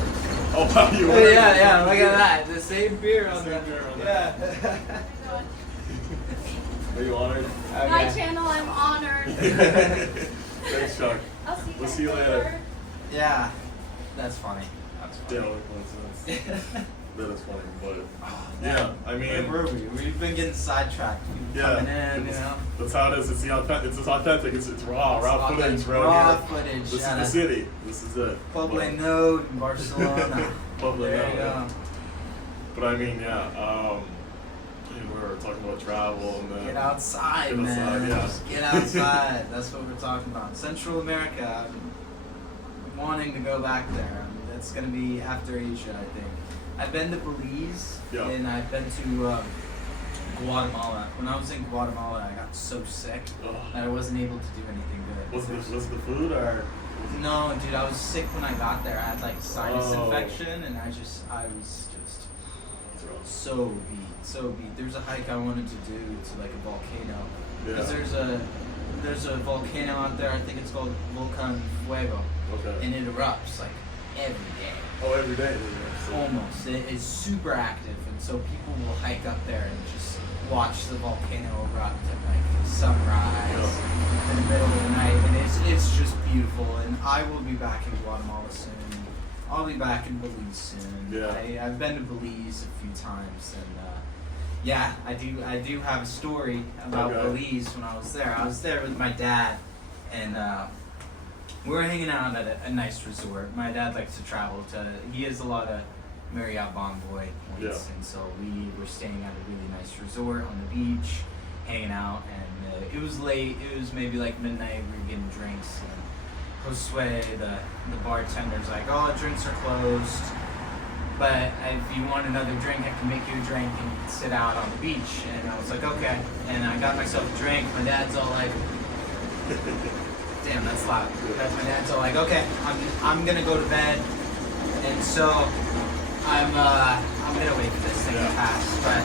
Oh, wow, you Oh, were. yeah, look at that. The same beer on Same there. beer on Yeah. Are you honored? Bye, channel. I'm honored. Thanks, Chuck. I'll see you We'll guys see you later. Yeah. That's funny. That's Yeah, funny. what a coincidence. That is funny, but Oh, yeah, I mean, where were we? We've been getting sidetracked. People yeah, coming in, you it's- know. that's how it is. It's authentic. It's raw It's footage, authentic, bro. raw here. footage, This is yeah. the city. This is it. Pueblo No in Barcelona. Pueblo There you No. go. But I mean, yeah. We're talking about travel and then Get outside, Get man. outside, yeah. Just get outside. That's what we're talking about. Central America. I'm wanting to go back there. That's gonna be after Asia, I think. I've been to Belize Yeah. and I've been to Guatemala. When I was in Guatemala, I got so sick Ugh. that I wasn't able to do anything good. Was the food or? No, dude, I was sick when I got there. I had like sinus Oh. infection, and I was just so beat. There's a hike I wanted to do to like a volcano. Because Yeah. there's a volcano out there. I think it's called Volcan Fuego, Okay. and it erupts like every day. Oh, every day. So. Almost. It is super active, and so people will hike up there and just watch the volcano erupt at like sunrise in the middle of the night, and it's just beautiful. And I will be back in Guatemala soon. I'll be back in Belize soon. Yeah. I've been to Belize a few times, and yeah, I do have a story about Okay. Belize when I was there. I was there with my dad, and we were hanging out at a nice resort. My dad likes to travel to. He has a lot of Marriott Bonvoy points, Yeah. and so we were staying at a really nice resort on the beach, hanging out, and it was late. It was maybe like midnight. We were getting drinks, and Josue, the bartender's like, "Oh, drinks are closed, but if you want another drink, I can make you a drink and you can sit out on the beach." And I was like, "Okay." And I got myself a drink. My dad's all like, "Damn, that's loud." My dad's all like, "Okay, I'm gonna go to bed," and so I'm gonna wait for this thing to pass. But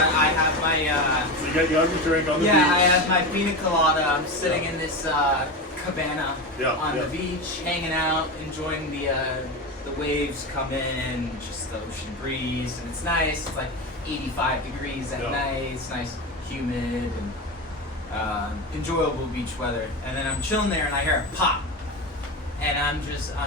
I have my So you have your drink on the beach. I have my pina colada. I'm sitting in this cabana on the beach, hanging out, enjoying the waves come in, just the ocean breeze, and it's nice. It's like 85 degrees at night. It's nice, humid, and enjoyable beach weather. And then I'm chilling there, and I hear a pop, and I'm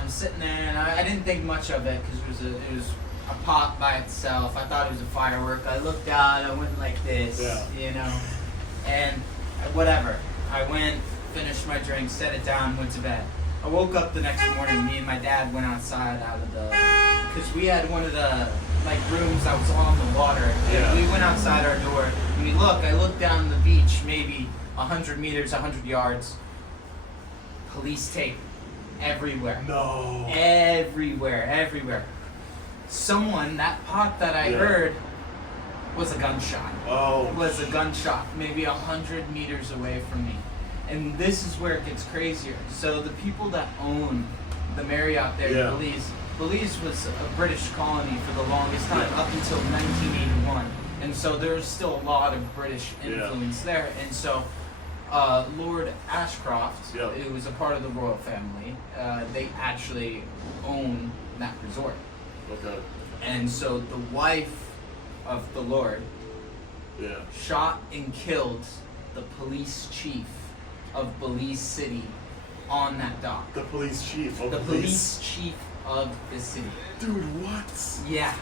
sitting there, and I didn't think much of it because it was a pot by itself. I thought it was a firework. I looked out, I went like this, you know, and whatever. I went, finished my drink, set it down, went to bed. I woke up the next morning, me and my dad went outside out of the, because we had one of the like rooms that was on the water. And we went outside our door, and I looked down the beach, maybe 100 meters, 100 yards. Police tape everywhere. No. Everywhere. Someone, that pot that I heard was a gunshot. Oh. Was a gunshot, maybe 100 meters away from me. And this is where it gets crazier. So the people that own the Marriott there in Belize was a British colony for the longest time, up until 1981. And so there's still a lot of British influence there. And so Lord Ashcroft, who was a part of the royal family, they actually own that resort. Okay. And so the wife of the Lord shot and killed the police chief of Belize City on that dock. The police chief of the police chief of the city. Dude, what? Yeah.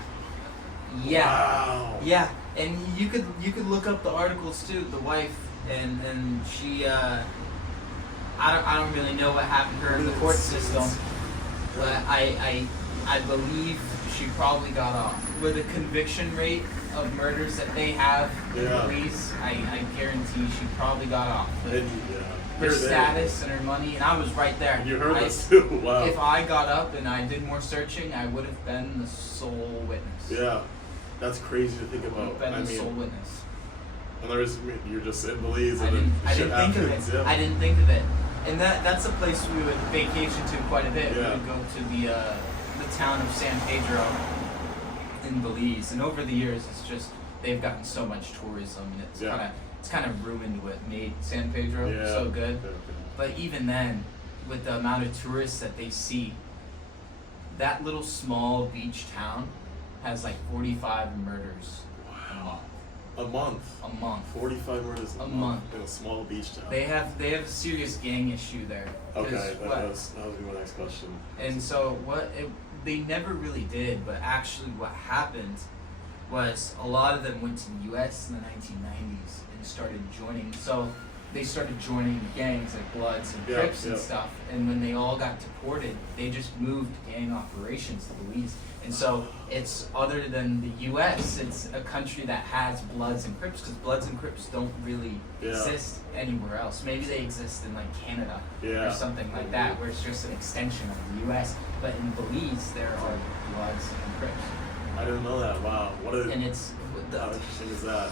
Wow. Yeah. And you could look up the articles too. The wife and she I don't really know what happened to her in the court system, but I believe she probably got off. With the conviction rate of murders that they have in Belize, I guarantee she probably got off. Her status and her money, and I was right there. You heard this too. Wow. If I got up and I did more searching, I would have been the sole witness. Yeah, that's crazy to think about. I would have been the sole witness. And you're just in Belize. I didn't think of it. Yeah. I didn't think of it. And that's a place we would vacation to quite a bit. Yeah. We would go to the town of San Pedro in Belize, and over the years, it's just they've gotten so much tourism, and it's kind of ruined what made San Pedro so good. But even then, with the amount of tourists that they see, that little small beach town has like 45 murders a month. 45 murders a month in a small beach town. They have a serious gang issue there. Okay, that was my next question. And so they never really did, but actually what happened was a lot of them went to the U.S. in the 1990s and started joining. So they started joining gangs like Bloods and Crips and stuff. And when they all got deported, they just moved gang operations to Belize. And so it's, other than the U.S., it's a country that has Bloods and Crips, because Bloods and Crips don't really exist anywhere else. Maybe they exist in like Canada or something like that, where it's just an extension of the U.S. But in Belize, there are Bloods and Crips. I didn't know that. Wow. And it's how interesting is that?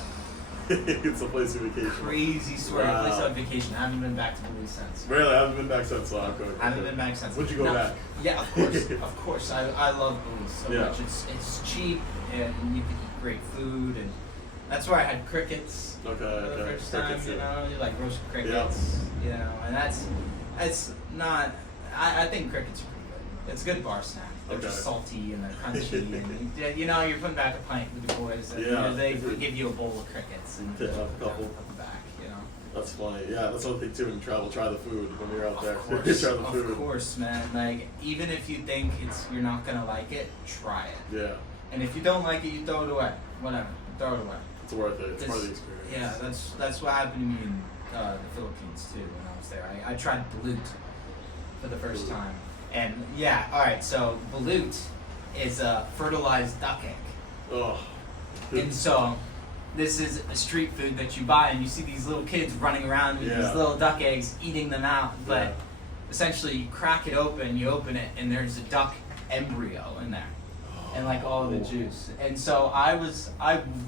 It's a place of vacation. Crazy story. Wow. Place of vacation. I haven't been back to Belize since. Really? I haven't been back since. So I haven't been back since. Would you go back? Yeah, of course. Of course. I love Belize so much. It's cheap, and you can eat great food, and that's where I had crickets for the first time. You know, like roast crickets. You know, and it's not. I think crickets are pretty good. It's a good bar snack. They're just salty and they're crunchy, and you know, you're putting back a pint with the boys, and they give you a bowl of crickets and a couple back. You know. That's funny. Yeah, that's one thing too. When you travel, try the food when you're out there. Try the food. Of course, man. Like, even if you think you're not gonna like it, try it. Yeah. And if you don't like it, you throw it away. Whatever, throw it away. It's worth it. It's part of the experience. Yeah, that's what happened to me in the Philippines too when I was there. I tried balut for the first time. And alright, so balut is a fertilized duck egg. Oh. And so this is a street food that you buy, and you see these little kids running around with these little duck eggs, eating them out. But essentially, you crack it open, you open it, and there's a duck embryo in there, and like all of the juice. And so I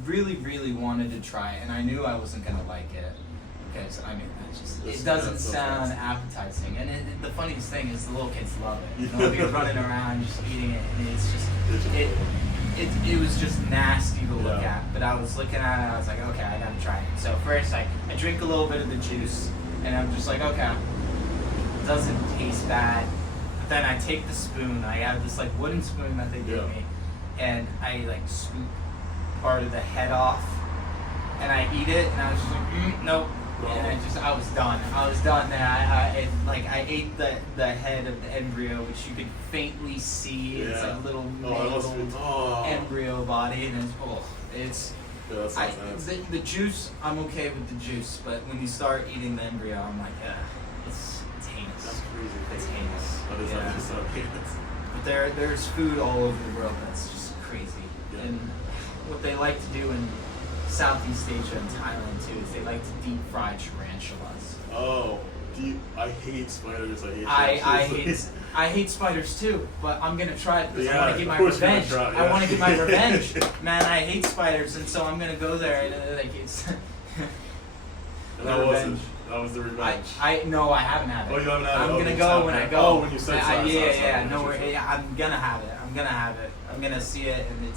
really, really wanted to try it, and I knew I wasn't gonna like it. Because it doesn't sound appetizing, and the funniest thing is the little kids love it. You know, they're running around just eating it, and it's just it was just nasty to look at. But I was looking at it, and I was like, okay, I gotta try it. So first, I drink a little bit of the juice, and I'm just like, okay, it doesn't taste bad. But then I take the spoon. I have this like wooden spoon that they give me, and I like scoop part of the head off. And I eat it, and I was just like, nope, And I was done. I was done there. I ate the head of the embryo, which you could faintly see. It's like a little embryo body, and it's Yeah, that sounds nice. the juice. I'm okay with the juice, but when you start eating the embryo, I'm like, it's heinous. That's crazy. It's heinous. That is Yeah. so heinous. But there's food all over the world that's just crazy. Yeah. And what they like to do in Southeast Asia and Thailand too is they like to deep fry tarantulas. Oh, I hate spiders. I hate spiders too, but I'm gonna try it because I Yeah, want to get of my course you're gonna revenge. try, I yeah. want to get my revenge, man. I hate spiders, and so I'm gonna go there and like it's. And that was the revenge. No, I haven't had it. Oh, you haven't had it? I'm Oh, gonna you go haven't when I had it. go. Oh, when you said so. Yeah. No, I'm gonna have it. I'm gonna have it. I'm gonna see it, and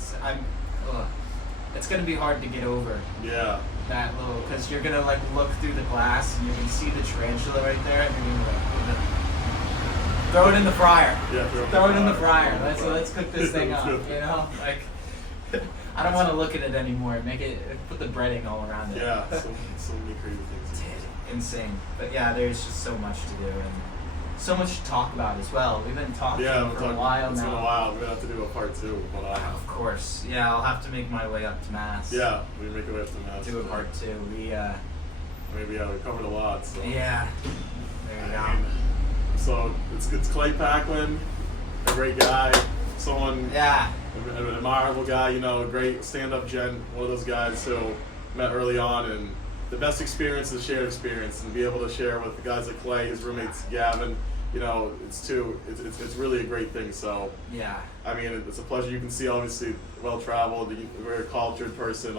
it's gonna be hard to get over Yeah. that little, because you're gonna like look through the glass and you can see the tarantula right there, and you're gonna like throw it in the fryer. Yeah. Throw it in the fryer. Let's cook this thing up. You know, like. I don't want to look at it anymore. Put the breading all around it. Yeah. So many crazy things. Insane. But yeah, there's just so much to do and so much to talk about as well. We've been talking for a while now. It's been a while. We're gonna have to do a part 2. But of course. Yeah, I'll have to make my way up to Mass. yeah, we make our way up to Mass. Do a part 2. We covered a lot. So. Yeah. There you go. So it's Clay Paquin, a great guy, someone. Yeah. An admirable guy, a great stand-up gent, one of those guys who met early on, and the best experience is shared experience, and be able to share with the guys like Clay, his roommates Gavin, it's really a great thing. So yeah, I mean, it's a pleasure. You can see, obviously, well-traveled, a very cultured person.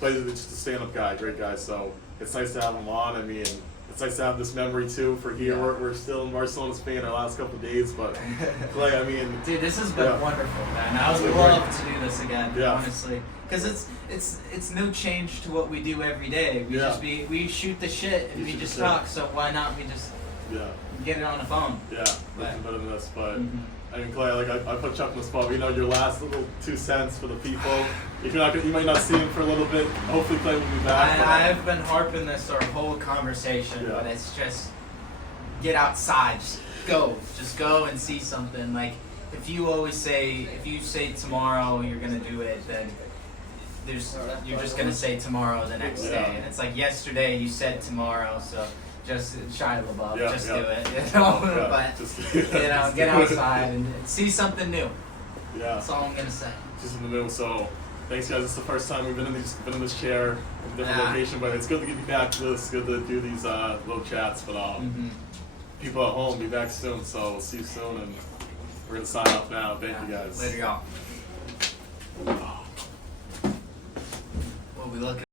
Clay's just a stand-up guy, great guy. So it's nice to have him on. I mean, it's nice to have this memory too for here. Yeah. We're still in Barcelona, Spain, our last couple of days, but Clay, I mean, dude, this has been wonderful, man. I would love to do this again, honestly, because it's no change to what we do every day. We shoot the shit and we just talk. So why not we just get it on the phone? Yeah, nothing better than this. But Mm-hmm. I mean, Clay, I put Chuck in the spot. We know your last little 2 cents for the people. If you're not, you might not see him for a little bit. Hopefully, Clay will be back. I've been harping this our whole conversation, but it's just get outside, just go and see something. Like if you say tomorrow you're gonna do it, then you're just gonna say tomorrow the next day, and it's like yesterday you said tomorrow, so. Just Shia LaBeouf, just do it, but get outside and see something new. Yeah, that's all I'm gonna say. Just in the middle. So, thanks guys. It's the first time we've been in this chair in a different location, but it's good to get you back to this. It's good to do these little chats. But people at home, be back soon. So we'll see you soon, and we're gonna sign off now. Thank you guys. Later, y'all. What we looking?